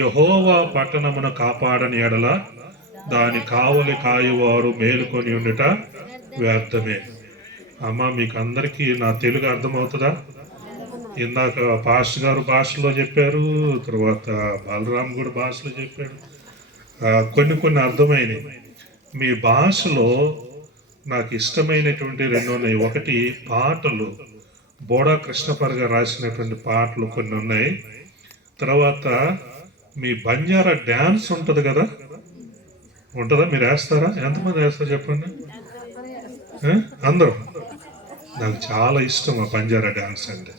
యెహోవా పట్టణమును కాపాడని ఎడల దాని కావలి కాయువారు మేలుకొని ఉండుట వ్యర్థమే. అమ్మ, మీకు అందరికీ నా తెలుగు అర్థమవుతుందా? ఇందాక పాస్టర్ గారు భాషలో చెప్పారు, తర్వాత బలరాం కూడా భాషలో చెప్పాడు. కొన్ని అర్థమైనవి. మీ భాషలో నాకు ఇష్టమైనటువంటి రెండు ఉన్నాయి. ఒకటి పాటలు, బోడా కృష్ణపర్ గారు రాసినటువంటి పాటలు కొన్ని ఉన్నాయి. తర్వాత మీ బంజారా డ్యాన్స్ ఉంటుంది కదా, ఉంటుందా? మీరు వేస్తారా? ఎంతమంది వేస్తారు చెప్పండి? అందరూ. నాకు చాలా ఇష్టం ఆ బంజారా డ్యాన్స్ అంటే.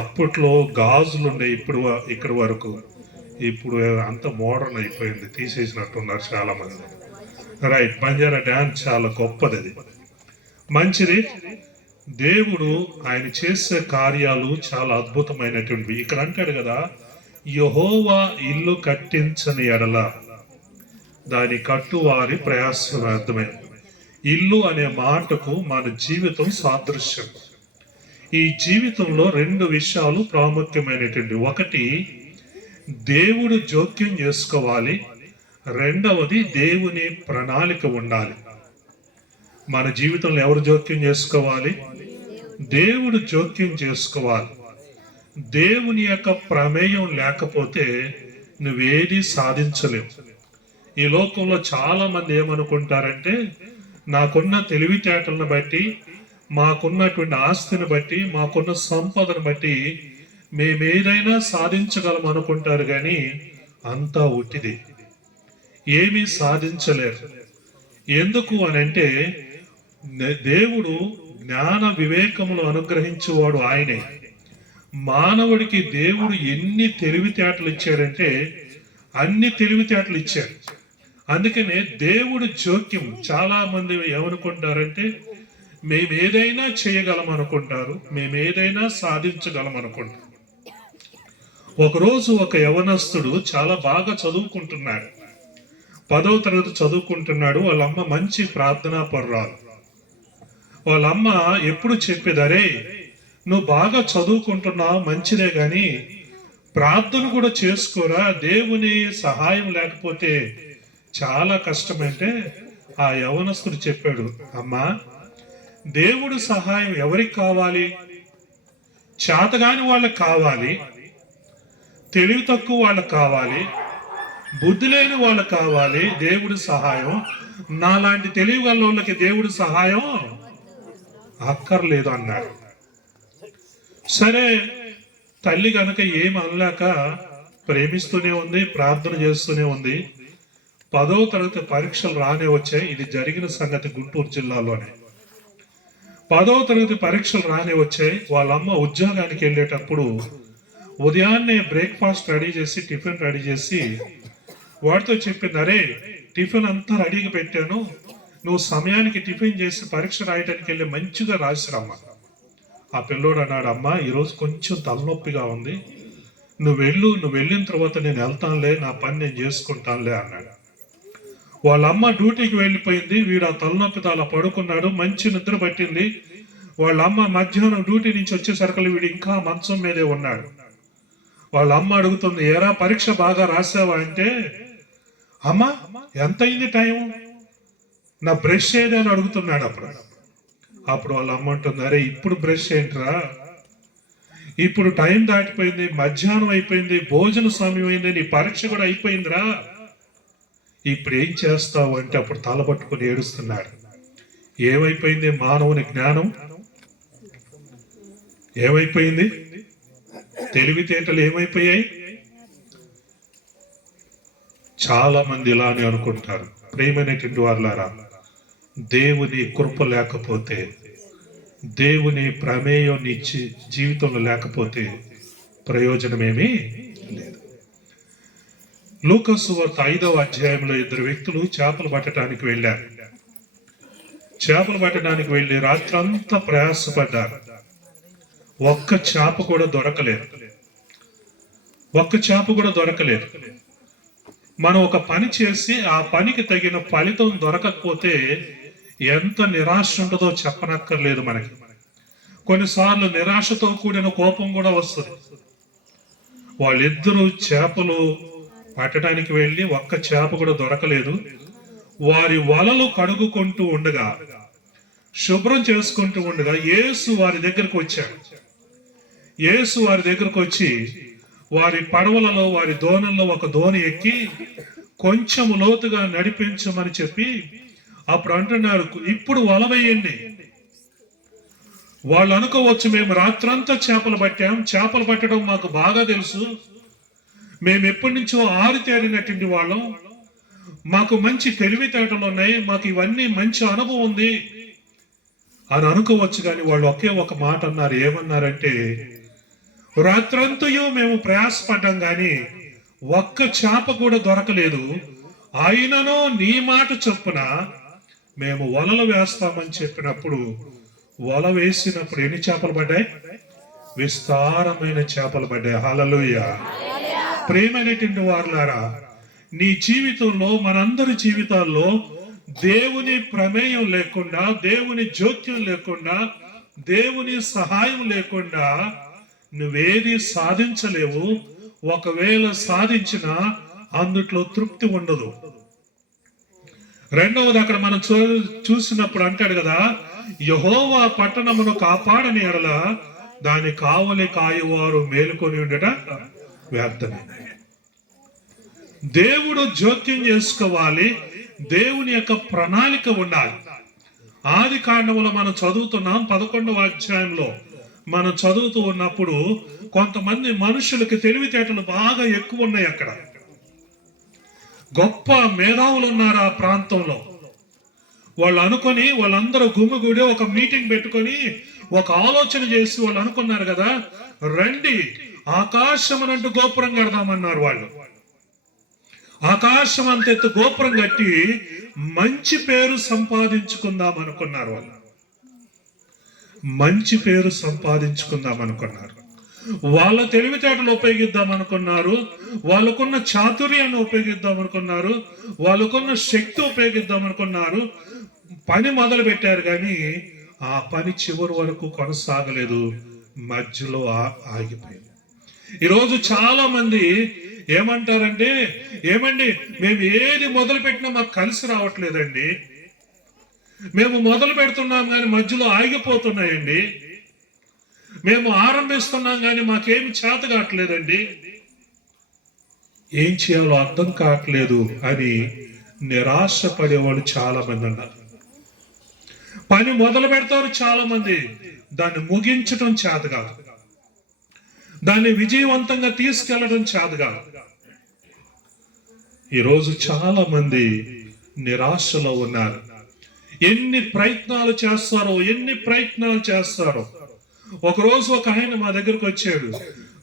అప్పట్లో గాజులు ఉండే, ఇప్పుడు ఇక్కడ వరకు. ఇప్పుడు అంత మోడర్న్ అయిపోయింది, తీసేసినట్టున్నారు చాలా మంది. రైట్, బంజారా డ్యాన్స్ చాలా గొప్పది, అది మంచిది. దేవుడు ఆయన చేసే కార్యాలు చాలా అద్భుతమైనటువంటివి. ఇక్కడ అంటాడు కదా, యెహోవా ఇల్లు కట్టించని ఎడల దాని కట్టువారి ప్రయాసం అర్థమే. ఇల్లు అనే మాటకు మన జీవితం సాదృశ్యం. ఈ జీవితంలో రెండు విషయాలు ప్రాముఖ్యమైనటువంటి. ఒకటి, దేవుడు జోక్యం చేసుకోవాలి. రెండవది, దేవుని ప్రణాళిక ఉండాలి. మన జీవితంలో ఎవరు జోక్యం చేసుకోవాలి? దేవుడు జోక్యం చేసుకోవాలి. దేవుని యొక్క ప్రమేయం లేకపోతే నువ్వేది సాధించలేవు. ఈ లోకంలో చాలా మంది ఏమనుకుంటారంటే, నాకున్న తెలివితేటలను బట్టి, మాకున్నటువంటి ఆస్తిని బట్టి, మాకున్న సంపదను బట్టి మేమేదైనా సాధించగలం అనుకుంటారు. కానీ అంతా ఉట్టిది, ఏమీ సాధించలేరు. ఎందుకు అనంటే, దేవుడు జ్ఞాన వివేకములు అనుగ్రహించేవాడు ఆయనే. మానవుడికి దేవుడు ఎన్ని తెలివితేటలు ఇచ్చాడంటే అన్ని తెలివితేటలు ఇచ్చాడు. అందుకనే దేవుడు జోక్యం. చాలా మంది ఏమనుకుంటారంటే, మేమేదైనా చేయగలం అనుకుంటారు, మేమేదైనా సాధించగలం అనుకుంటారు. ఒకరోజు ఒక యవనస్తుడు చాలా బాగా చదువుకుంటున్నాడు, 10వ తరగతి చదువుకుంటున్నాడు. వాళ్ళ అమ్మ మంచి ప్రార్థనా పరురాలు. వాళ్ళ అమ్మ ఎప్పుడు చెప్పేది, అరే నువ్వు బాగా చదువుకుంటున్నావు మంచిదే, కానీ ప్రార్థన కూడా చేసుకోరా, దేవుని సహాయం లేకపోతే చాలా కష్టమంటే. ఆ యవనస్తుడు చెప్పాడు, అమ్మా, దేవుడు సహాయం ఎవరికి కావాలి? చేతగాని వాళ్ళకి కావాలి, తెలివి తక్కువ వాళ్ళకి కావాలి, బుద్ధి లేని వాళ్ళకి కావాలి దేవుడి సహాయం. నాలాంటి తెలివి గల వాళ్ళకి దేవుడి సహాయం అక్కర్లేదు అన్నాడు. సరే, తల్లి కనుక ఏం అనలేక ప్రేమిస్తూనే ఉంది, ప్రార్థన చేస్తూనే ఉంది. 10వ తరగతి పరీక్షలు రానే వచ్చాయి. ఇది జరిగిన సంగతి గుంటూరు జిల్లాలోనే. 10వ తరగతి పరీక్షలు రానే వచ్చాయి. వాళ్ళమ్మ ఉద్యోగానికి వెళ్ళేటప్పుడు ఉదయాన్నే బ్రేక్ఫాస్ట్ రెడీ చేసి, టిఫిన్ రెడీ చేసి వాడితో చెప్పింది, అరే టిఫిన్ అంతా రెడీగా పెట్టాను, నువ్వు సమయానికి టిఫిన్ చేసి పరీక్ష రాయడానికి వెళ్ళి మంచిగా రాసిరమ్మా. ఆ పిల్లోడు అన్నాడు, అమ్మా ఈరోజు కొంచెం తలనొప్పిగా ఉంది, నువ్వు వెళ్ళిన తర్వాత నేను వెళ్తానులే, నా పని నేను చేసుకుంటానులే అన్నాడు. వాళ్ళమ్మ డ్యూటీకి వెళ్ళిపోయింది. వీడు ఆ తలనొప్పితో అలా పడుకున్నాడు. మంచి నిద్ర పట్టింది. వాళ్ళమ్మ మధ్యాహ్నం డ్యూటీ నుంచి వచ్చేసరికి వీడు ఇంకా మంచం మీదే ఉన్నాడు. వాళ్ళ అమ్మ అడుగుతుంది, ఏరా పరీక్ష బాగా రాసావా అంటే, అమ్మ ఎంత అయింది టైం, నా బ్రష్ ఏది అని అడుగుతున్నాడు. అప్పుడు వాళ్ళ అమ్మ అంటుంది, అరే ఇప్పుడు బ్రష్ ఏంట్రా, ఇప్పుడు టైం దాటిపోయింది, మధ్యాహ్నం అయిపోయింది, భోజన సమయం అయింది, నీ పరీక్ష కూడా అయిపోయిందిరా, ఇప్పుడు ఏం చేస్తావు అంటే అప్పుడు తలపట్టుకుని ఏడుస్తున్నాడు. ఏమైపోయింది? మానవుని జ్ఞానం ఏమైపోయింది? తెలివితేటలు ఏమైపోయాయి? చాలా మంది ఇలానే అనుకుంటారు. ప్రియమైనటువంటి వారులారా, దేవుని కృప లేకపోతే, దేవుని ప్రమేయం నీ జీవితంలో లేకపోతే ప్రయోజనమేమీ లేదు. లూకా సువార్త 5వ అధ్యాయంలో 2 వ్యక్తులు చేపలు పట్టడానికి వెళ్ళారు. చేపలు పట్టడానికి వెళ్ళి రాత్రంతా ప్రయాసపడ్డారు. ఒక్క చేప కూడా దొరకలేదు. మనం ఒక పని చేసి ఆ పనికి తగిన ఫలితం దొరకకపోతే ఎంత నిరాశ ఉంటుందో చెప్పనక్కర్లేదు. మనకి కొన్నిసార్లు నిరాశతో కూడిన కోపం కూడా వస్తుంది. వాళ్ళిద్దరూ చేపలు పట్టడానికి వెళ్ళి ఒక్క చేప కూడా దొరకలేదు. వారి వలలు కడుగుకుంటూ ఉండగా, శుభ్రం చేసుకుంటూ ఉండగా యేసు వారి దగ్గరకు వచ్చాడు. యేసు వారి దగ్గరకు వచ్చి వారి పడవలలో, వారి దోణల్లో ఒక దోణి ఎక్కి కొంచెం లోతుగా నడిపించమని చెప్పి అప్పుడు అంటున్నారు, ఇప్పుడు వల వేయండి. వాళ్ళు అనుకోవచ్చు, మేము రాత్రంతా చేపలు పట్టాం, చేపలు పట్టడం మాకు బాగా తెలుసు, మేము ఎప్పటి నుంచో ఆరితేరినటువంటి వాళ్ళం, మాకు మంచి తెలివితేటలు ఉన్నాయి, మాకు ఇవన్నీ మంచి అనుభవం ఉంది అని అనుకోవచ్చు. కానీ వాళ్ళు ఒకే ఒక మాట అన్నారు. ఏమన్నారంటే, రాత్రంతయో మేము ప్రయాసపడ్డాం కానీ ఒక్క చేప కూడా దొరకలేదు, అయినను నీ మాట చొప్పున మేము వలలు వేస్తామని చెప్పినప్పుడు, వల వేసినప్పుడు ఎన్ని చేపలు పడ్డాయి? విస్తారమైన చేపలు పడ్డాయి. హల్లెలూయా. ప్రేమైనటువంటి వారులారా, నీ జీవితంలో, మనందరి జీవితాల్లో దేవుని ప్రమేయం లేకుండా, దేవుని జోక్యం లేకుండా, దేవుని సహాయం లేకుండా నువ్వేది సాధించలేవు. ఒకవేళ సాధించినా అందుట్లో తృప్తి ఉండదు. రెండవది, అక్కడ మనం చూసినప్పుడు అంటాడు కదా, యెహోవా పట్టణమును కాపాడని ఎడల దాని కావలి కాయువారు మేలుకొని ఉండట వ్యర్థమే. దేవుడు జోక్యం చేసుకోవాలి, దేవుని యొక్క ప్రణాళిక ఉండాలి. ఆది కాండములో మనం చదువుతున్నాం, 11వ అధ్యాయంలో మనం చదువుతూ ఉన్నప్పుడు కొంతమంది మనుషులకి తెలివితేటలు బాగా ఎక్కువ ఉన్నాయి. అక్కడ గొప్ప మేధావులు ఉన్నారు ఆ ప్రాంతంలో. వాళ్ళు అనుకొని, వాళ్ళందరూ గుమిగూడి ఒక మీటింగ్ పెట్టుకొని ఒక ఆలోచన చేసి వాళ్ళు అనుకున్నారు కదా, రండి ఆకాశమనంటూ గోపురం కడదామన్నారు. వాళ్ళు ఆకాశం అంత ఎత్తు గోపురం కట్టి మంచి పేరు సంపాదించుకుందాం అనుకున్నారు. వాళ్ళు మంచి పేరు సంపాదించుకుందాం అనుకున్నారు. వాళ్ళ తెలివితేటలు ఉపయోగిద్దాం అనుకున్నారు, వాళ్ళకున్న చాతుర్యాన్ని ఉపయోగిద్దాం అనుకున్నారు, వాళ్ళకున్న శక్తి ఉపయోగిద్దాం అనుకున్నారు. పని మొదలు పెట్టారు కానీ ఆ పని చివరి వరకు కొనసాగలేదు, మధ్యలో ఆగిపోయింది. ఈరోజు చాలా మంది ఏమంటారంటే, ఏమండి మేము ఏది మొదలు పెట్టినా మాకు కలిసి రావట్లేదండి, మేము మొదలు పెడుతున్నాం కానీ మధ్యలో ఆగిపోతున్నాయండి, మేము ఆరంభిస్తున్నాం కానీ మాకేమి చేత కావట్లేదండి, ఏం చేయాలో అర్థం కావట్లేదు అని నిరాశ పడేవాళ్ళు చాలా మంది ఉన్నారు. పని మొదలు పెడతారు చాలా మంది, దాన్ని ముగించడం చేత కాదు, దాన్ని విజయవంతంగా తీసుకెళ్లడం చేత కాదు. ఈరోజు చాలా మంది నిరాశలో ఉన్నారు. ఎన్ని ప్రయత్నాలు చేస్తారో. ఒకరోజు ఒక ఆయన మా దగ్గరకు వచ్చాడు,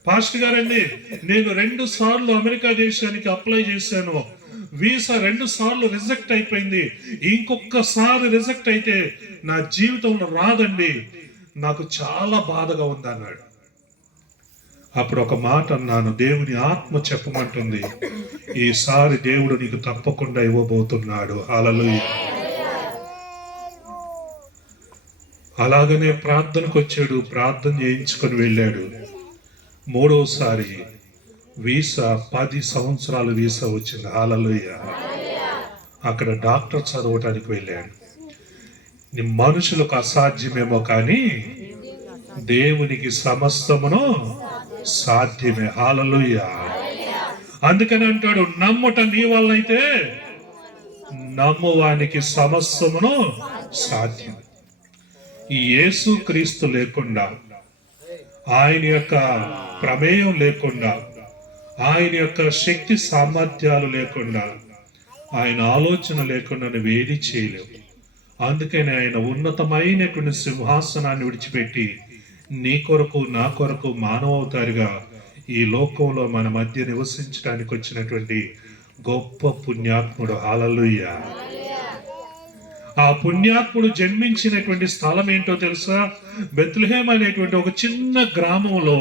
పాస్టర్ గారండి, నేను 2 సార్లు అమెరికా దేశానికి అప్లై చేశాను, వీసా 2 సార్లు రిజెక్ట్ అయిపోయింది, ఇంకొకసారి రిజెక్ట్ అయితే నా జీవితంలో రాదండి, నాకు చాలా బాధగా ఉంది అన్నాడు. అప్పుడు ఒక మాట అన్నాను, దేవుని ఆత్మ చెప్పమంటుంది, ఈసారి దేవుడు నీకు తప్పకుండా ఇవ్వబోతున్నాడు. హల్లెలూయా. అలాగనే ప్రార్థనకు వచ్చాడు, ప్రార్థన చేయించుకొని వెళ్ళాడు. 3వసారి వీసా 10 సంవత్సరాలు వీసా వచ్చింది. హల్లెలూయా. అక్కడ డాక్టర్ చదవటానికి వెళ్ళాడు. మనుషులకు అసాధ్యమేమో కానీ దేవునికి సమస్తమును సాధ్యమే. హల్లెలూయా. అందుకని అంటాడు, నమ్ముట నీ వల్ల అయితే నమ్మువానికి సమస్తమును సాధ్యం. ఈ యేసు క్రీస్తు లేకుండా, ఆయన యొక్క ప్రమేయం లేకుండా, ఆయన యొక్క శక్తి సామర్థ్యాలు లేకుండా, ఆయన ఆలోచన లేకుండా నువ్వు ఏది చేయలేవు. అందుకని ఆయన ఉన్నతమైనటువంటి సింహాసనాన్ని విడిచిపెట్టి నీ కొరకు, నా కొరకు మానవతారిగా ఈ లోకంలో మన మధ్య నివసించడానికి వచ్చినటువంటి గొప్ప పుణ్యాత్ముడు. హల్లెలూయా. ఆ పుణ్యాత్ముడు జన్మించినటువంటి స్థలం ఏంటో తెలుసా? బెత్లెహేమ్ అనేటువంటి ఒక చిన్న గ్రామంలో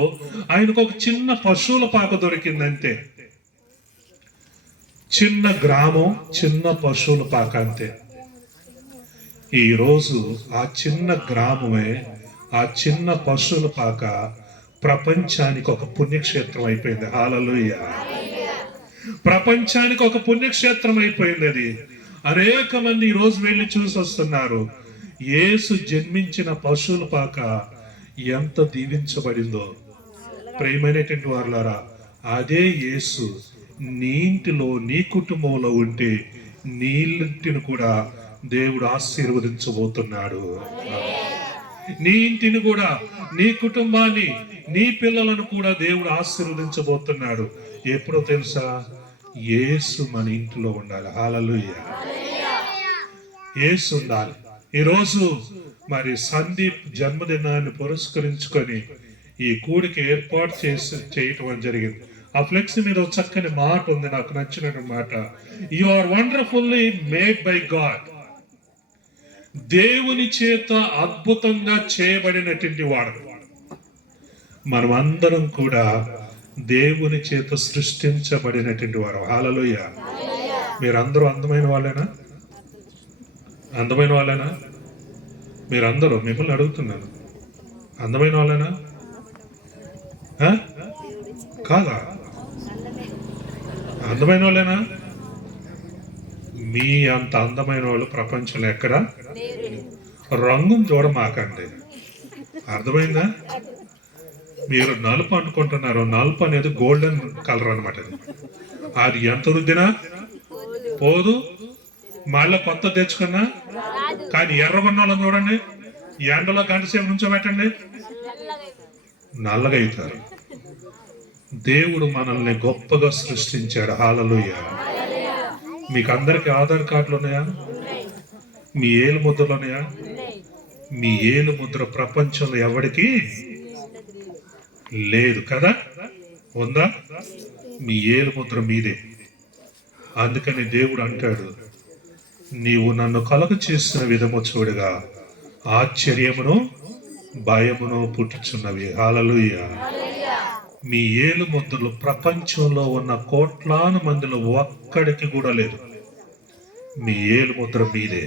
ఆయనకు ఒక చిన్న పశువుల పాక దొరికిందంతే. చిన్న గ్రామం, చిన్న పశువుల పాక అంతే. ఈరోజు ఆ చిన్న గ్రామమే, ఆ చిన్న పశువుల పాక ప్రపంచానికి ఒక పుణ్యక్షేత్రం అయిపోయింది. హల్లెలూయా. ప్రపంచానికి ఒక పుణ్యక్షేత్రం అయిపోయింది అది. అనేక మంది ఈ రోజు వెళ్ళి చూసి వస్తున్నారు. యేసు జన్మించిన పశువుల పాక ఎంత దీవించబడిందో. ప్రియమైనటువంటి వారులారా, అదే యేసు నీ ఇంటిలో నీ కుటుంబంలో ఉంటే నీ ఇంటిని కూడా దేవుడు ఆశీర్వదించబోతున్నాడు. నీ ఇంటిని కూడా, నీ కుటుంబాన్ని, నీ పిల్లలను కూడా దేవుడు ఆశీర్వదించబోతున్నాడు. ఎప్పుడో తెలుసా? యేసు మన ఇంటిలో ఉండాలి. హల్లెలూయా. యేసు ఉండాలి. ఈరోజు మరి సందీప్ జన్మదినాన్ని పురస్కరించుకొని ఈ కూడికి ఏర్పాటు చేయటం జరిగింది. ఆ ఫ్లెక్స్ మీద ఒక చక్కని మాట ఉంది, నాకు నచ్చినటువంటి మాట. You are wonderfully made by God. దేవుని చేత అద్భుతంగా చేయబడినటువంటి వాడు. మనం అందరం కూడా దేవుని చేత సృష్టించబడినటువంటి వారు. హల్లెలూయా. మీరందరూ అందమైన వాళ్ళేనా? అందమైన వాళ్ళేనా? మీరందరూ, మిమ్మల్ని అడుగుతున్నాను, అందమైన వాళ్ళేనా? కాదా? అందమైన వాళ్ళేనా? మీ అంత అందమైన వాళ్ళు ప్రపంచంలో ఎక్కడ? రంగును చూడమాకండి. అర్థమైందా? మీరు నలుపు అనుకుంటున్నారు. నలుపు అనేది గోల్డెన్ కలర్ అనమాట. అది ఎంత రుద్దినా పోదు, మళ్ళీ కొత్త తెచ్చుకున్నా. కానీ ఎర్రగొన్న వాళ్ళని చూడండి, ఎండలో గంట సేపు నుంచోబెట్టండి, నల్లగా అవుతారు. దేవుడు మనల్ని గొప్పగా సృష్టించాడు. హల్లెలూయా. మీకు అందరికి ఆధార్ కార్డులు ఉన్నాయా? మీ ఏలు ముద్రలు ఉన్నాయా? మీ ఏలు ముద్ర ప్రపంచంలో ఎవరికి లేదు కదా? ఉందా? మీ ఏలు ముద్ర మీదే. అందుకని దేవుడు అంటాడు, నీవు నన్ను కలుగ చేసిన విధము చూడగా ఆశ్చర్యమును భయమును పుట్టుచున్నవి. హల్లెలూయా. మీ ఏలు ముద్రలు ప్రపంచంలో ఉన్న కోట్లాను మందిలో ఒక్కడికి కూడా లేదు. మీ ఏలు ముద్ర మీదే.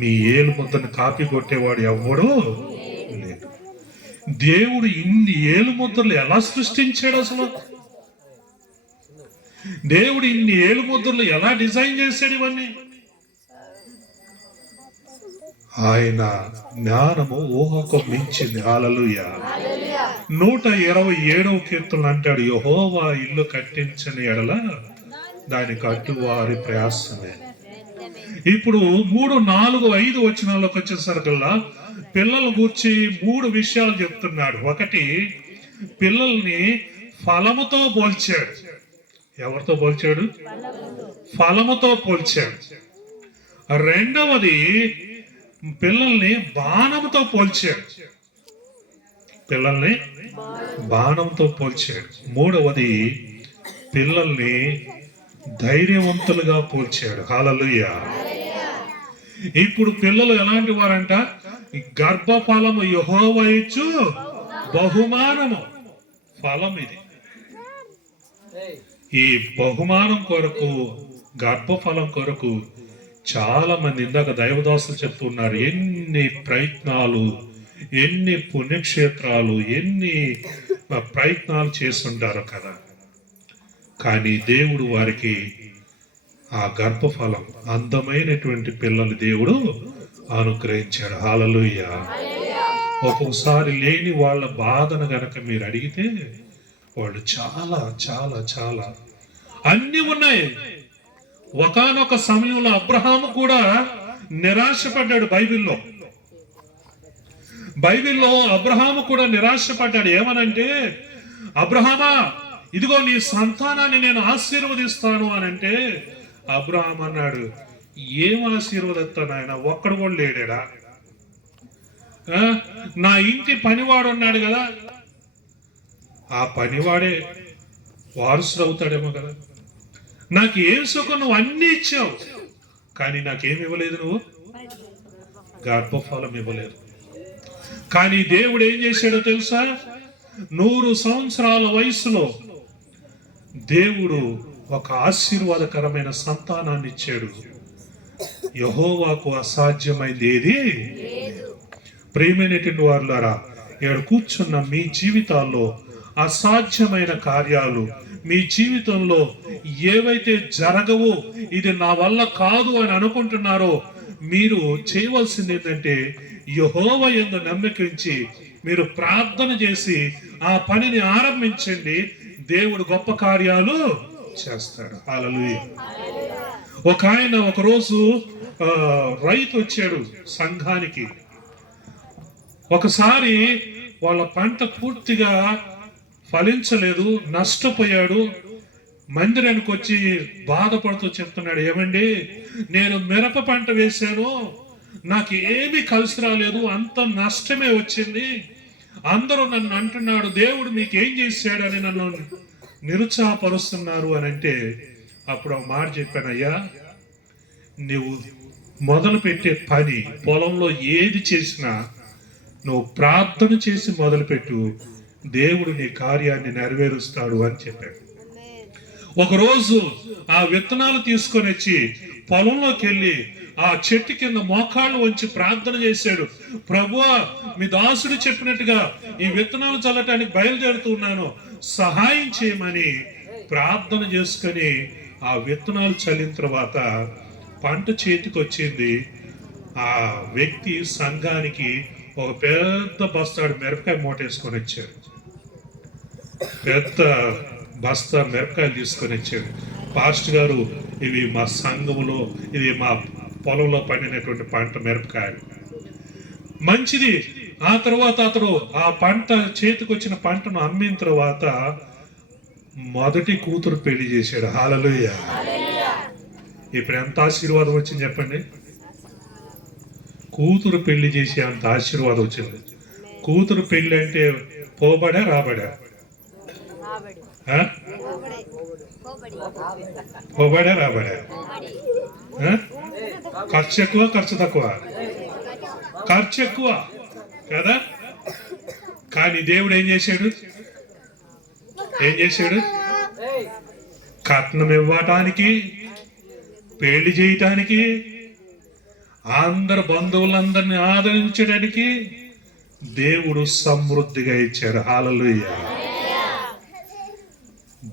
మీ ఏలు ముద్రను కాపీ కొట్టేవాడు ఎవ్వడూ లేదు. దేవుడు ఇన్ని ఏలు ముద్రలు ఎలా సృష్టించాడు? అసలు దేవుడు ఇన్ని ఏలు ముద్రలు ఎలా డిజైన్ చేశాడు? ఇవన్నీ ఆయన జ్ఞానము ఊహకు మించింది. హల్లెలూయా. 127వ కీర్తనలు అంటాడు, యెహోవా ఇల్లు కట్టించని ఎడల దాని కట్టువారి ప్రయాసమే. ఇప్పుడు 3, 4, 5 వచనాల్లోకి వచ్చేసరికల్లా పిల్లల గురించి 3 విషయాలు చెప్తున్నాడు. ఒకటి, పిల్లల్ని ఫలముతో పోల్చాడు. ఎవరితో పోల్చాడు? ఫలముతో పోల్చాడు. రెండవది, పిల్లల్ని బాణంతో పోల్చాడు. పిల్లల్ని బాణంతో పోల్చాడు. మూడవది, పిల్లల్ని ధైర్యవంతులుగా పోల్చాడు. హల్లెలూయా. ఇప్పుడు పిల్లలు ఎలాంటి వారంట? గర్భఫలము యెహోవా ఇచ్చు బహుమానము. ఫలం ఇది. ఈ బహుమానం కొరకు, గర్భఫలం కొరకు చాలా మంది, ఇందాక దైవదాసులు చెప్తున్నారు, ఎన్ని ప్రయత్నాలు, ఎన్ని పుణ్యక్షేత్రాలు, ఎన్ని ప్రయత్నాలు చేస్తుంటారు కదా. కానీ దేవుడు వారికి ఆ గర్భఫలం, అందమైనటువంటి పిల్లలు దేవుడు అనుగ్రహించాడు. హల్లెలూయా. ఒక్కొక్కసారి లేని వాళ్ళ బాధను గనక మీరు అడిగితే వాళ్ళు చాలా చాలా చాలా అన్ని ఉన్నాయి. ఒకానొక సమయంలో అబ్రహాము కూడా నిరాశపడ్డాడు. బైబిల్లో అబ్రహాము కూడా నిరాశపడ్డాడు. ఏమనంటే, అబ్రహామా, ఇదిగో నీ సంతానాన్ని నేను ఆశీర్వదిస్తాను అని అంటే, అబ్రహాం అన్నాడు, ఏం ఆశీర్వదిస్తాను ఆయన? ఒక్కడు కూడా లేడా? నా ఇంటి పనివాడు ఉన్నాడు కదా, ఆ పనివాడే వారసుడు అవుతాడేమో కదా. నాకు ఏం సుఖం, నువ్వు అన్ని ఇచ్చావు, కానీ నాకేమి ఇవ్వలేదు, నువ్వు గర్భఫలం ఇవ్వలేదు. కానీ దేవుడు ఏం చేశాడో తెలుసా? 100 సంవత్సరాల వయసులో దేవుడు ఒక ఆశీర్వాదకరమైన సంతానాన్ని ఇచ్చాడు. యెహోవాకు అసాధ్యమైంది ఏది? ప్రియమైనటువంటి వారులారా, ఇక్కడ కూర్చున్న మీ జీవితాల్లో అసాధ్యమైన కార్యాలు, మీ జీవితంలో ఏవైతే జరగవో, ఇది నా వల్ల కాదు అని అనుకుంటున్నారో, మీరు చేయవలసింది ఏంటంటే యెహోవా యందు నమ్మిక ఉంచి మీరు ప్రార్థన చేసి ఆ పనిని ఆరంభించండి. దేవుడు గొప్ప కార్యాలు చేస్తాడు. హల్లెలూయా. ఒక ఆయన ఒకరోజు రైతు వచ్చాడు సంఘానికి. ఒకసారి వాళ్ళ పంట పూర్తిగా ఫలించలేదు, నష్టపోయాడు. మందిరానికి వచ్చి బాధపడుతూ చెప్తున్నాడు, ఏమండి నేను మిరప పంట వేశాను, నాకు ఏమీ కలిసి రాలేదు, అంత నష్టమే వచ్చింది. అందరూ నన్ను అంటున్నాడు దేవుడు మీకేం చేశాడని నన్ను నిరుత్సాహపరుస్తున్నారు అని అంటే, అప్పుడు ఒక మాట చెప్పాను, అయ్యా నువ్వు మొదలు పెట్టే పని పొలంలో ఏది చేసినా నువ్వు ప్రార్థన చేసి మొదలుపెట్టు, దేవుడు నీ కార్యాన్ని నెరవేరుస్తాడు అని చెప్పాడు. ఒకరోజు ఆ విత్తనాలు తీసుకొని వచ్చి పొలంలోకి వెళ్ళి ఆ చెట్టు కింద మోకాళ్ళు వంచి ప్రార్థన చేశాడు. ప్రభువా, మీ దాసుడు చెప్పినట్టుగా ఈ విత్తనాలు చల్లటానికి బయలుదేరుతున్నాను, సహాయం చేయమని ప్రార్థన చేసుకొని ఆ విత్తనాలు చల్లిన తర్వాత పంట చేతికి వచ్చింది. ఆ వ్యక్తి సంఘానికి ఒక పెద్ద బస్తాడు మిరపకాయ మూట వేసుకొని వచ్చాడు. పెద్ద బస్తా మిరపకాయలు తీసుకొని వచ్చాడు. పాస్టర్ గారు, ఇవి మా సంఘంలో, ఇది మా పొలంలో పండినటువంటి పంట మిరపకాయలు, మంచిది. ఆ తర్వాత అతడు ఆ పంట చేతికి వచ్చిన పంటను అమ్మిన తర్వాత మొదటి కూతురు పెళ్లి చేశాడు. హల్లెలూయా. ఇప్పుడు ఎంత ఆశీర్వాదం వచ్చింది చెప్పండి. కూతురు పెళ్లి చేసే అంత ఆశీర్వాదం వచ్చింది. కూతురు పెళ్లి అంటే పోబడా రాబడా? పోబడా రాబడా? ఖర్చు ఎక్కువ ఖర్చు తక్కువ? ఖర్చు ఎక్కువ కదా. కానీ దేవుడు ఏం చేశాడు? కట్నం ఇవ్వటానికి, పెళ్లి చేయటానికి, అందరు బంధువులందరినీ ఆదరించడానికి దేవుడు సమృద్ధిగా ఇచ్చాడు. హల్లెలూయా.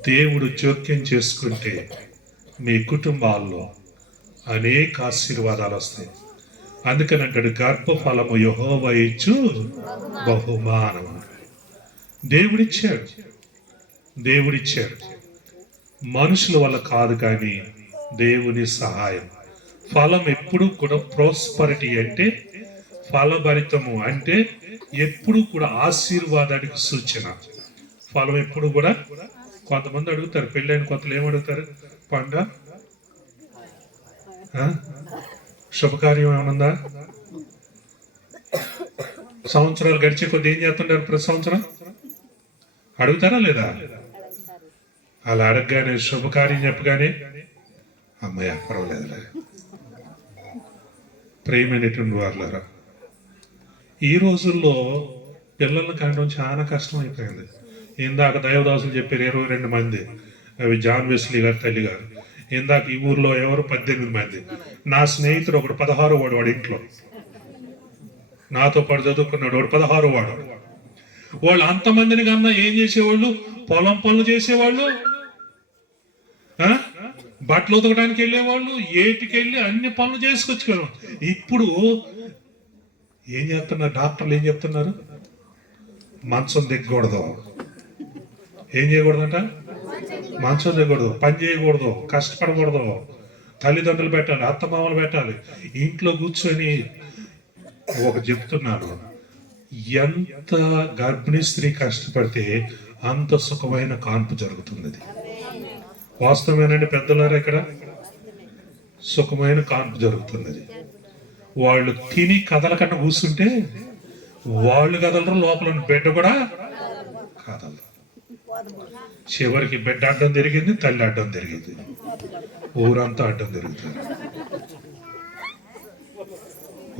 దేవుడు జోక్యం చేసుకుంటే మీ కుటుంబాల్లో అనేక ఆశీర్వాదాలు వస్తాయి. అందుకని అంటాడు, గర్భఫలము యెహోవా ఇచ్చు బహుమానం. దేవుడిచ్చాడు. మనుషుల వల్ల కాదు, కానీ దేవుని సహాయం. ఫలం ఎప్పుడు కూడా ప్రోస్పరిటీ అంటే ఫలభరితము అంటే ఎప్పుడు కూడా ఆశీర్వాదానికి సూచన. ఫలం ఎప్పుడు కూడా, కొంతమంది అడుగుతారు పెళ్ళైన కొత్తలు ఏమడుగుతారు, పండ శుభకార్యం ఏమనుందా? సంవత్సరాలు గడిచే కొద్ది ఏం చేస్తుంటారు? ప్రతి సంవత్సరం అడుగుతారా లేదా? అలా అడగగానే శుభకార్యం చెప్పగానే అమ్మయ్య పర్వాలేదులే. ప్రేమైనటువంటి వాళ్ళారా, ఈ రోజుల్లో పిల్లల్ని కావడం చాలా కష్టం అయిపోయింది. ఇందాక దైవదాసులు చెప్పారు 22 మంది, అవి జాన్ వెస్లీ గారు తల్లి గారు. ఇందాక ఈ ఊర్లో ఎవరు 18 మంది. నా స్నేహితుడు ఒకడు 16 వాడు ఇంట్లో నాతో పాటు చదువుకున్నాడు, వాడు 16 వాడు. వాళ్ళు అంతమందిని కన్నా ఏం చేసేవాళ్ళు? పొలం పనులు చేసేవాళ్ళు, బట్టలు ఉతకడానికి వెళ్ళేవాళ్ళు, ఏటికి వెళ్ళి అన్ని పనులు చేసుకొచ్చుకోవాలి. ఇప్పుడు ఏం చేస్తున్నారు డాక్టర్లు? ఏం చెప్తున్నారు? మంచం దిగకూడదు. ఏం చేయకూడదంట? మంచం దిగకూడదు, పని చేయకూడదు, కష్టపడకూడదు, తల్లిదండ్రులు పెట్టాలి, అత్తమామలు పెట్టాలి, ఇంట్లో కూర్చొని. ఒక చెప్తున్నాను, ఎంత గర్భిణీ స్త్రీ కష్టపడితే అంత సుఖమైన కాన్పు జరుగుతుంది. వాస్తవమేనండి పెద్దలారా? ఇక్కడ సుఖమైన కాన్పు జరుగుతున్నది. వాళ్ళు తిని కదలకుండా కూర్చుంటే వాళ్ళు కదలరు, లోపల బిడ్డ కూడా కదలరు. చివరికి బిడ్డ అడ్డం తిరిగింది, తల్లి అడ్డం తిరిగింది, ఊరంతా అడ్డం తిరుగుతుంది.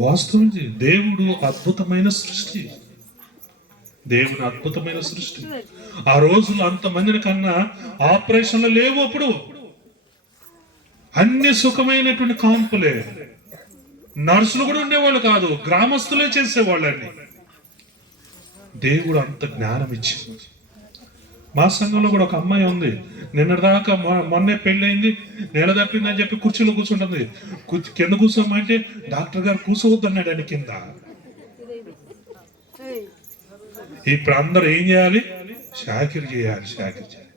వాస్తవం. దేవుడు అద్భుతమైన సృష్టి. దేవుని అద్భుతమైన సృష్టి. ఆ రోజులు అంతమందిని కన్నా ఆపరేషన్లు లేవు. అప్పుడు అన్ని సుఖమైనటువంటి కాన్పులే. నర్సులు కూడా ఉండేవాళ్ళు కాదు, గ్రామస్తులే చేసేవాళ్ళని. దేవుడు అంత జ్ఞానం ఇచ్చింది. మా సంఘంలో కూడా ఒక అమ్మాయి ఉంది, నిన్నటిదాకా మొన్నే పెళ్ళయింది, నెల తప్పిందని చెప్పి కుర్చీలో కూర్చుంటుంది. కింద కూర్చోమంటే డాక్టర్ గారు కూర్చోవద్దన్నాడు అని కింద. ఇప్పుడు అందరూ ఏం చేయాలి? షాకిర్ చేయాలి, షాకిర్ చేయాలి.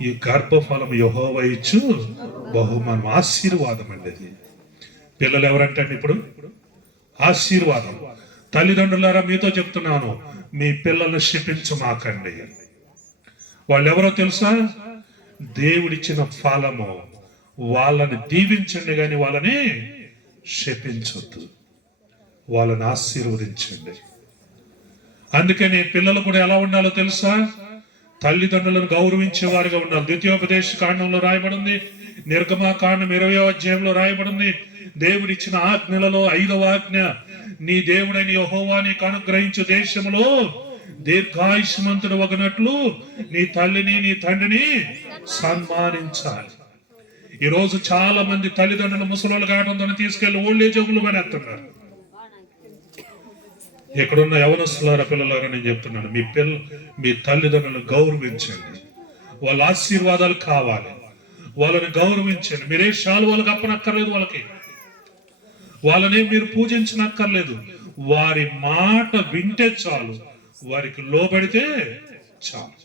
ఈ గర్భఫలం యెహోవా ఇచ్చు బహుమానం, ఆశీర్వాదం అండి అది. పిల్లలు ఎవరంటే ఇప్పుడు ఆశీర్వాదం. తల్లిదండ్రులారా మీతో చెప్తున్నాను, మీ పిల్లల్ని శపించమాకండి. వాళ్ళు ఎవరో తెలుసా? దేవుడిచ్చిన ఫలము. వాళ్ళని దీవించండి కానీ వాళ్ళని శపించొద్దు, వాళ్ళని ఆశీర్వదించండి. అందుకని పిల్లలు కూడా ఎలా ఉండాలో తెలుసా? తల్లిదండ్రులను గౌరవించేవారుగా ఉండాలి. ద్వితీయోపదేశ కాండంలో రాయబడింది, నిర్గమకాండం 20వ అధ్యాయంలో రాయబడింది. దేవుడిచ్చిన ఆజ్ఞలలో 5వ ఆజ్ఞ, నీ దేవుడైన యెహోవా నీకు అనుగ్రహించు దేశంలో దీర్ఘాయుష్మంతుడు వగనట్లు నీ తల్లిని నీ తండ్రిని సన్మానించాలి. ఈరోజు చాలా మంది తల్లిదండ్రులు ముసలోళ్ళు కావడంతో తీసుకెళ్లి ఓల్డేజ్ హోమ్లు పనేస్తున్నారు. ఎక్కడున్న యవనస్తులారా, పిల్లలారా, నేను చెప్తున్నాను, మీ తల్లిదండ్రులను గౌరవించండి. వాళ్ళ ఆశీర్వాదాలు కావాలి, వాళ్ళని గౌరవించండి. మీరే శాలువాలు కప్పనక్కర్లేదు వాళ్ళని మీరు పూజించనక్కర్లేదు. వారి మాట వింటే చాలు, వారికి లోబడితే చాలు.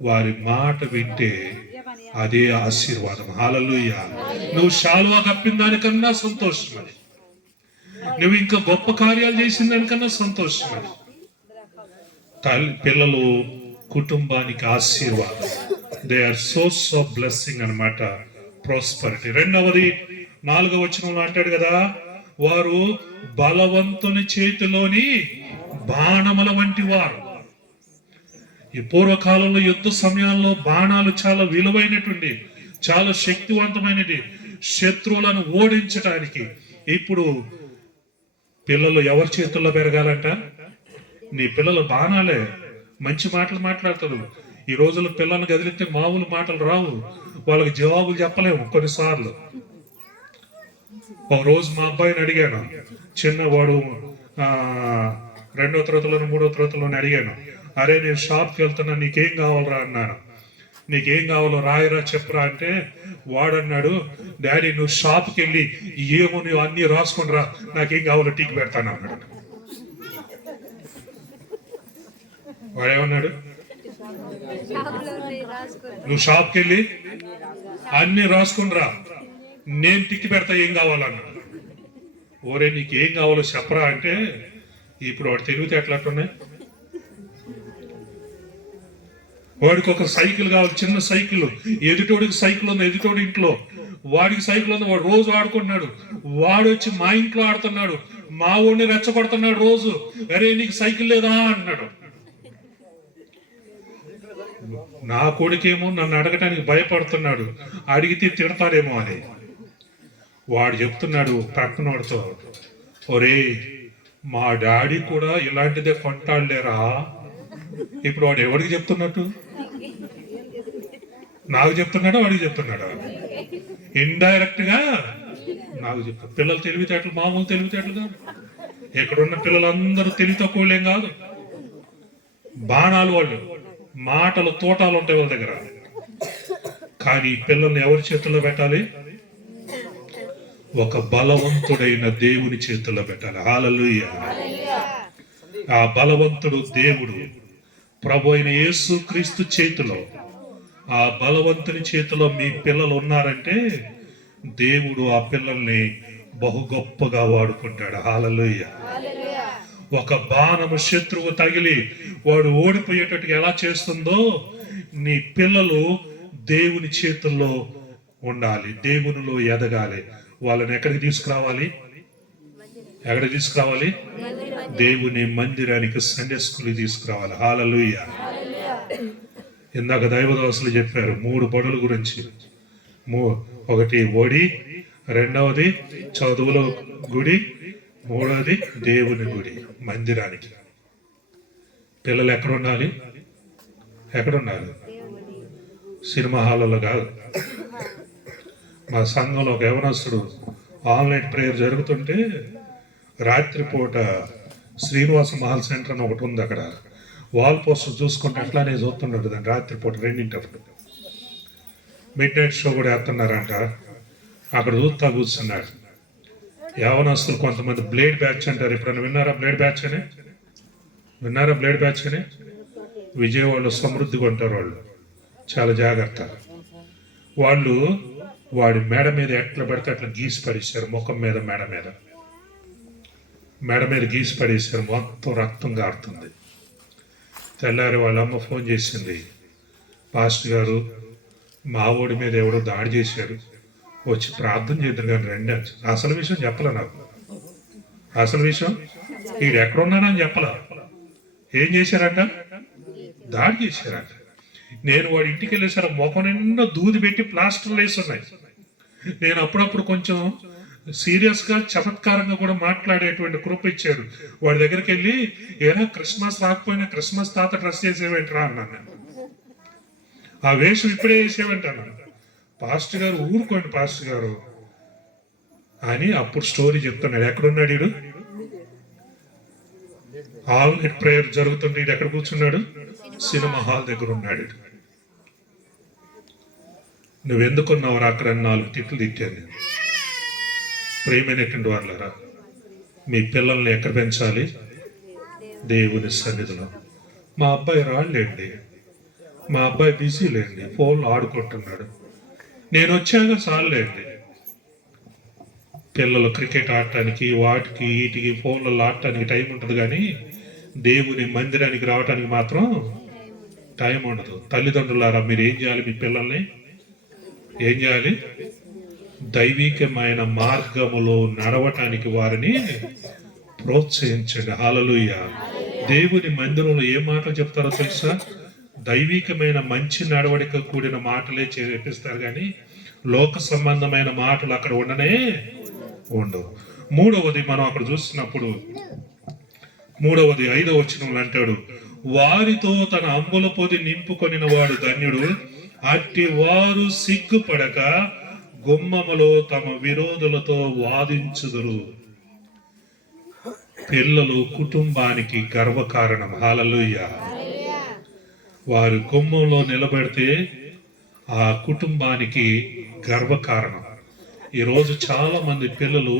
వారి మాట వింటే అదే ఆశీర్వాదం. హల్లెలూయా. నువ్వు శాలువా కప్పిన దానికన్నా సంతోషం అది, నువ్వు ఇంకా గొప్ప కార్యాలు చేసిన దానికన్నా సంతోషం అది. పిల్లలు కుటుంబానికి ఆశీర్వాదం. They are source of blessing అన్నమాట, ప్రాస్పరిటీ. రెండవది 4వ వచనంలో అంటాడు కదా, వారు బలవంతుని చేతిలోని బాణముల వంటి వారు. ఈ పూర్వకాలంలో యుద్ధ సమయాల్లో బాణాలు చాలా విలువైనటువంటి, చాలా శక్తివంతమైనది, శత్రువులను ఓడించటానికి. ఇప్పుడు పిల్లలు ఎవరి చేతుల్లో పెరగాలంట? నీ పిల్లలు బాణాలే, మంచి మాటలు మాట్లాడతారు. ఈ రోజుల్లో పిల్లల్ని కదిలితే మామూలు మాటలు రావు, వాళ్ళకి జవాబులు చెప్పలేము కొన్నిసార్లు. ఒక రోజు మా అబ్బాయిని అడిగాను, చిన్నవాడు 2వ తరగతిలోను 3వ తరగతిలోని అడిగాను, అరే నేను షాప్కి వెళ్తున్నా, నీకేం కావాలరా అన్నాను. నీకేం కావాలో రాయరా చెప్పరా అంటే వాడన్నాడు, డాడీ నువ్వు షాప్కి వెళ్ళి ఏమో నువ్వు అన్ని రాసుకుని రా, నాకేం కావాలో టీకి పెడతాను అన్నాడు. వాడేమన్నాడు? నువ్వు షాప్కి వెళ్ళి అన్ని రాసుకుని రా, నేను టిక్కి పెడతా ఏం కావాలన్నాడు. ఓరే నీకు ఏం కావాలో చెప్పరా అంటే ఇప్పుడు వాడు తెలివితే ఎట్లట్టున్నాయి. వాడికి ఒక సైకిల్ కావాలి, చిన్న సైకిల్. ఎదుటోడికి సైకిల్ ఉంది, ఎదుటోడి ఇంట్లో వాడికి సైకిల్ ఉంది, వాడు రోజు ఆడుకుంటున్నాడు. వాడు వచ్చి మా ఇంట్లో ఆడుతున్నాడు, మా ఊడిని రెచ్చగొడుతున్నాడు రోజు. అరే నీకు సైకిల్ లేదా అన్నాడు. నా కొడుకేమో నన్ను అడగటానికి భయపడుతున్నాడు, అడిగితే తిడతాడేమో అని. వాడు చెప్తున్నాడు పక్కన వాడితో, ఒరే మా డాడీ కూడా ఇలాంటిదే కొంటాడులేరా. ఇప్పుడు వాడు ఎవరికి చెప్తున్నట్టు? నాకు చెప్తున్నాడా వాడికి చెప్తున్నాడా? ఇండైరెక్ట్ గా నాకు చెప్తాను. పిల్లలు తెలివితేటలు మామూలు తెలివితేటలు కాదు. ఎక్కడున్న పిల్లలందరూ తెలివి తక్కువలేం కాదు, బాణాలు. వాళ్ళు మాటలు తోటాలు ఉంటాయి వాళ్ళ దగ్గర. కానీ పిల్లల్ని ఎవరి చేతుల్లో పెట్టాలి? ఒక బలవంతుడైన దేవుని చేతుల్లో పెట్టాలి. హల్లెలూయా. ఆ బలవంతుడు దేవుడు, ప్రభు అయిన యేసుక్రీస్తు చేతిలో, ఆ బలవంతుని చేతిలో మీ పిల్లలు ఉన్నారంటే దేవుడు ఆ పిల్లల్ని బహు గొప్పగా వాడుకుంటాడు. హల్లెలూయా. ఒక బాణము శత్రువు తగిలి వాడు ఓడిపోయేటట్టుగా ఎలా చేస్తుందో, నీ పిల్లలు దేవుని చేతుల్లో ఉండాలి, దేవునిలో ఎదగాలి. వాళ్ళని ఎక్కడికి తీసుకురావాలి? ఎక్కడికి తీసుకురావాలి? దేవుని మందిరానికి, సండే స్కూల్ తీసుకురావాలి. హల్లెలూయా. ఇందాక దైవదాసులు చెప్పారు 3 బడుల గురించి. ఒకటి ఒడి, రెండవది చదువుల గుడి, మూడవది దేవుని గుడి, మందిరానికి. పిల్లలు ఎక్కడ ఉండాలి? ఎక్కడ ఉండాలి? సినిమా హాల్లో కాదు. మా సంఘంలో ఒక యవనస్తుడు ఆన్లైన్ ప్రేయర్ జరుగుతుంటే రాత్రిపూట శ్రీనివాస మహల్ సెంటర్ అని ఒకటి ఉంది అక్కడ. వాల్ పోస్టర్ చూసుకుంటే అట్లానే చూస్తున్నాడు దాన్ని రాత్రిపూట 2 మిడ్ నైట్ షో కూడా వేస్తున్నారంట. అక్కడ చూస్తా కూర్చున్నాడు. యవనస్తులు కొంతమంది బ్లేడ్ బ్యాచ్ అంటారు. ఎప్పుడైనా విన్నారా బ్లేడ్ బ్యాచ్ అని? బ్లేడ్ బ్యాచ్ అని విజయవాడలో సమృద్ధిగా ఉంటారు వాళ్ళు, చాలా జాగ్రత్త. వాళ్ళు వాడి మెడ మీద ఎట్లా పడితే అట్లా గీసి పడేశారు, ముఖం మీద మెడ మీద గీసి పడేశారు. మొత్తం రక్తం కారుతుంది. తెల్లారి వాళ్ళ అమ్మ ఫోన్ చేసింది, పాస్టర్ గారు మా ఊడి మీద ఎవడో దాడి చేశారు, వచ్చి ప్రార్థన చేద్దరు కానీ రండి. అసలు విషయం చెప్పలే నాకు. అసలు విషయం వీడు ఎక్కడున్నానని చెప్పలా. ఏం చేశారంట? దాడి చేశారంట. నేను వాడి ఇంటికి వెళ్ళేసరికి ముఖం నిండా దూది పెట్టి ప్లాస్టర్లు వేసి ఉన్నాయి. నేను అప్పుడప్పుడు కొంచెం సీరియస్గా చమత్కారంగా కూడా మాట్లాడేటువంటి కృప ఇచ్చాడు. వాడి దగ్గరికి వెళ్ళి, ఏరా క్రిస్మస్ రాకపోయినా క్రిస్మస్ తాత డ్రెస్ చేసేవేంట్రా అన్నాను. నేను ఆ వేషం ఇప్పుడే వేసేవంటాను. పాస్టర్ గారు ఊరుకోండి పాస్టర్ గారు అని అప్పుడు స్టోరీ చెప్తున్నాడు. ఎక్కడున్నాడు వీడు? ఆల్ నైట్ ప్రేయర్ జరుగుతుంటే ఇది ఎక్కడ కూర్చున్నాడు? సినిమా హాల్ దగ్గర ఉన్నాడు. నువ్వెందుకున్నావు అక్కడ 4 తిట్లు తిట్టాను నేను. ప్రేమైనటువంటి వాళ్ళరా, మీ పిల్లల్ని ఎక్కడ పెంచాలి? దేవుని సన్నిధిలో. మా అబ్బాయి రాళ్ళేండి, మా అబ్బాయి బిజీ లేండి, ఫోన్లో ఆడుకుంటున్నాడు. నేను వచ్చాక చాలండి. పిల్లలు క్రికెట్ ఆడటానికి వాటికి వీటికి ఫోన్లలో ఆడటానికి టైం ఉంటుంది, కానీ దేవుని మందిరానికి రావటానికి మాత్రం టైం ఉండదు. తల్లిదండ్రులారా, మీరు ఏం చేయాలి? మీ పిల్లల్ని ఏం చేయాలి? దైవికమైన మార్గములో నడవటానికి వారిని ప్రోత్సహించండి. హల్లెలూయా. దేవుని మందిరంలో ఏ మాటలు చెప్తారో తెలుసా? దైవికమైన మంచి నడవడిక కూడిన మాటలే చేపిస్తారు, కానీ లోక సంబంధమైన మాటలు అక్కడ ఉండనే ఉండవు. మూడవది మనం అక్కడ చూస్తున్నప్పుడు 5వ వచనంలో అంటాడు, వారితో తన అంబుల పొది నింపుకొనిన వాడు ధన్యుడు, అట్టి వారు సిగ్గుపడక గుమ్మములో తమ విరోధులతో వాదించుదురు. పిల్లలు కుటుంబానికి గర్వకారణం. హల్లెలూయా. వారు గుమ్మంలో నిలబెడితే ఆ కుటుంబానికి గర్వకారణం. ఈరోజు చాలా మంది పిల్లలు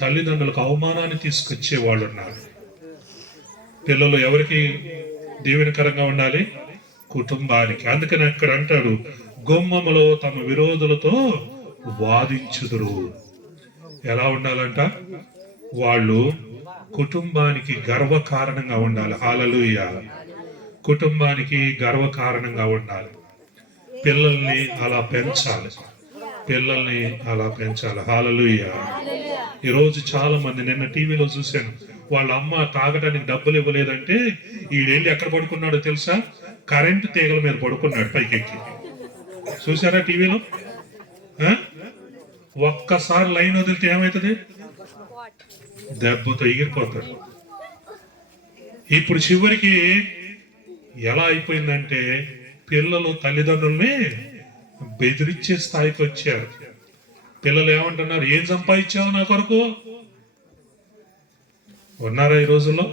తల్లిదండ్రులకు అవమానాన్ని తీసుకొచ్చే వాళ్ళు ఉన్నారు. పిల్లలు ఎవరికి దీవెనకరంగా ఉండాలి? కుటుంబానికి. అందుకని అక్కడ అంటాడు, గుమ్మములో తమ విరోధులతో వాదించుదురు. ఎలా ఉండాలంట? వాళ్ళు కుటుంబానికి గర్వకారణంగా ఉండాలి. హల్లెలూయా. కుటుంబానికి గర్వకారణంగా ఉండాలి. పిల్లల్ని అలా పెంచాలి. హల్లెలూయా. ఈరోజు చాలా మంది, నిన్న టీవీలో చూశాను, వాళ్ళ అమ్మ తాగడానికి డబ్బులు ఇవ్వలేదంటే ఈడెళ్ళి ఎక్కడ పడుకున్నాడో తెలుసా? కరెంటు తీగల మీద పడుకున్నాడు పైకెక్కి. చూసారా టీవీలో? ఒక్కసారి లైన్ వదిలితే ఏమవుతుంది? దెబ్బతో ఎగిరిపోతాడు. ఇప్పుడు చివరికి ఎలా అయిపోయిందంటే పిల్లలు తల్లిదండ్రుల్ని బెదిరించే స్థాయికి వచ్చారు. పిల్లలు ఏమంటున్నారు? ఏం సంపాదించావు నా కొరకు? ఉన్నారా ఈ రోజుల్లో?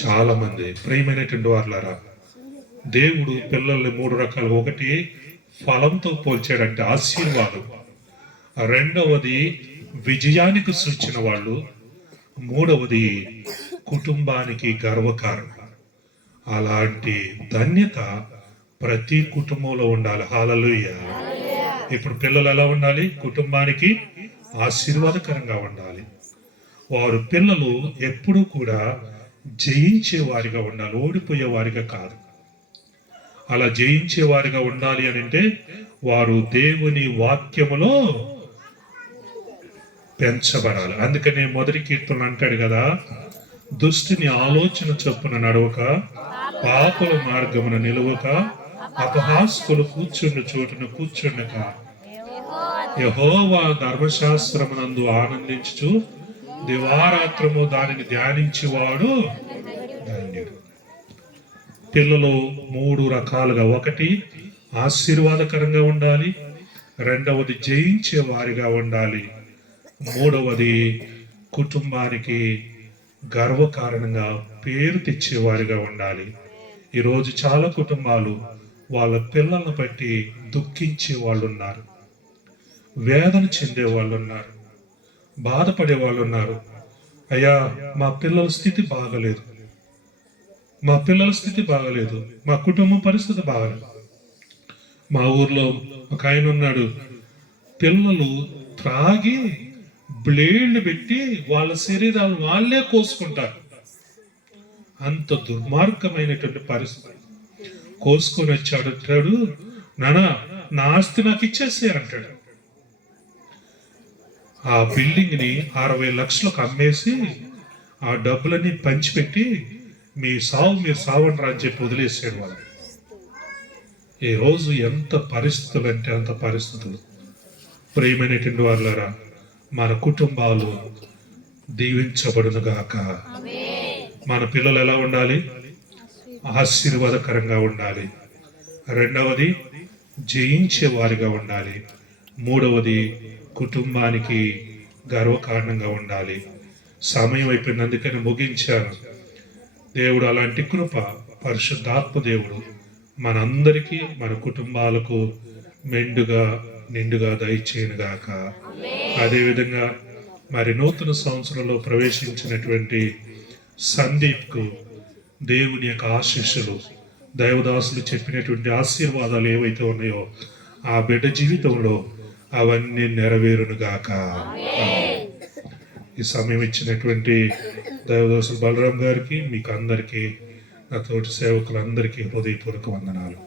చాలా మంది. ప్రియమైనటువంటి వారులారా, దేవుడు పిల్లల్ని 3 రకాలు. ఒకటి ఫలంతో పోల్చాడంటే ఆశీర్వాదం, రెండవది విజయానికి సూచన వాళ్ళు, మూడవది కుటుంబానికి గర్వకారణం. అలాంటి ధన్యత ప్రతి కుటుంబంలో ఉండాలి. హల్లెలూయా. ఇప్పుడు పిల్లలు ఎలా ఉండాలి? కుటుంబానికి ఆశీర్వాదకరంగా ఉండాలి. వారు పిల్లలు ఎప్పుడూ కూడా జయించే వారిగా ఉండాలి, ఓడిపోయే వారిగా కాదు. అలా జయించే వారిగా ఉండాలి అని అంటే వారు దేవుని వాక్యములో పెంచబడాలి. అందుకనే మొదటి కీర్తన అంటాడు కదా, దుష్టుని ఆలోచన చొప్పున నడవక, పాపుల మార్గమున నిలువక, అపహాస్కులు కూర్చుండు చోటున కూర్చుండక, యెహోవా ధర్మశాస్త్రమునందు ఆనందించుచు దివారాత్రము దానిని ధ్యానించేవాడు ధన్యుడు. పిల్లలు 3 రకాలుగా, ఒకటి ఆశీర్వాదకరంగా ఉండాలి, రెండవది జయించే వారిగా ఉండాలి, మూడవది కుటుంబానికి గర్వకారణంగా పేరు తెచ్చేవారిగా ఉండాలి. ఈరోజు చాలా కుటుంబాలు వాళ్ళ పిల్లలను బట్టి దుఃఖించే వాళ్ళు ఉన్నారు, వేదన చెందే వాళ్ళు ఉన్నారు, బాధపడే వాళ్ళు ఉన్నారు. అయ్యా, మా పిల్లల స్థితి బాగలేదు, మా పిల్లల స్థితి బాగలేదు, మా కుటుంబం పరిస్థితి బాగలేదు. మా ఊర్లో ఒక ఆయన ఉన్నాడు, పిల్లలు త్రాగి బ్లేడ్లు పెట్టి వాళ్ళ శరీరాలు వాళ్ళే కోసుకుంటారు. అంత దుర్మార్గమైనటువంటి పరిస్థితి. కోసుకొని వచ్చాడు, అంటాడు, నానా నా ఆస్తి నాకు ఇచ్చేసే అంటాడు. ఆ బిల్డింగ్ ని 60 లక్షలకు అమ్మేసి ఆ డబ్బులన్నీ పంచిపెట్టి మీరు సావండి అని చెప్పి వదిలేసాడు వాళ్ళు. ఈ రోజు ఎంత పరిస్థితులు అంటే అంత పరిస్థితులు. ప్రియమైనటువంటి వాళ్ళారా, మన కుటుంబాలు దీవించబడును గాక. మన పిల్లలు ఎలా ఉండాలి? ఆశీర్వాదకరంగా ఉండాలి. రెండవది, జయించే వారిగా ఉండాలి. మూడవది, కుటుంబానికి గర్వకారణంగా ఉండాలి. సమయం అయిపోయినందుకని ముగించాను. దేవుడు అలాంటి కృప, పరిశుద్ధాత్మ దేవుడు మనందరికీ, మన కుటుంబాలకు మెండుగా నిండుగా దయచేయనుగాక. అదేవిధంగా మరి నూతన సంవత్సరంలో ప్రవేశించినటువంటి సందీప్కు దేవుని యొక్క ఆశీస్సులు, దైవదాసులు చెప్పినటువంటి ఆశీర్వాదాలు ఏవైతే ఉన్నాయో ఆ బిడ్డ జీవితంలో అవన్నీ నెరవేరునుగాక. ఈ సమయం ఇచ్చినటువంటి దైవదాసులు బలరాం గారికి, మీకు అందరికీ, నా తోటి సేవకులందరికీ హృదయపూర్వక వందనాలు.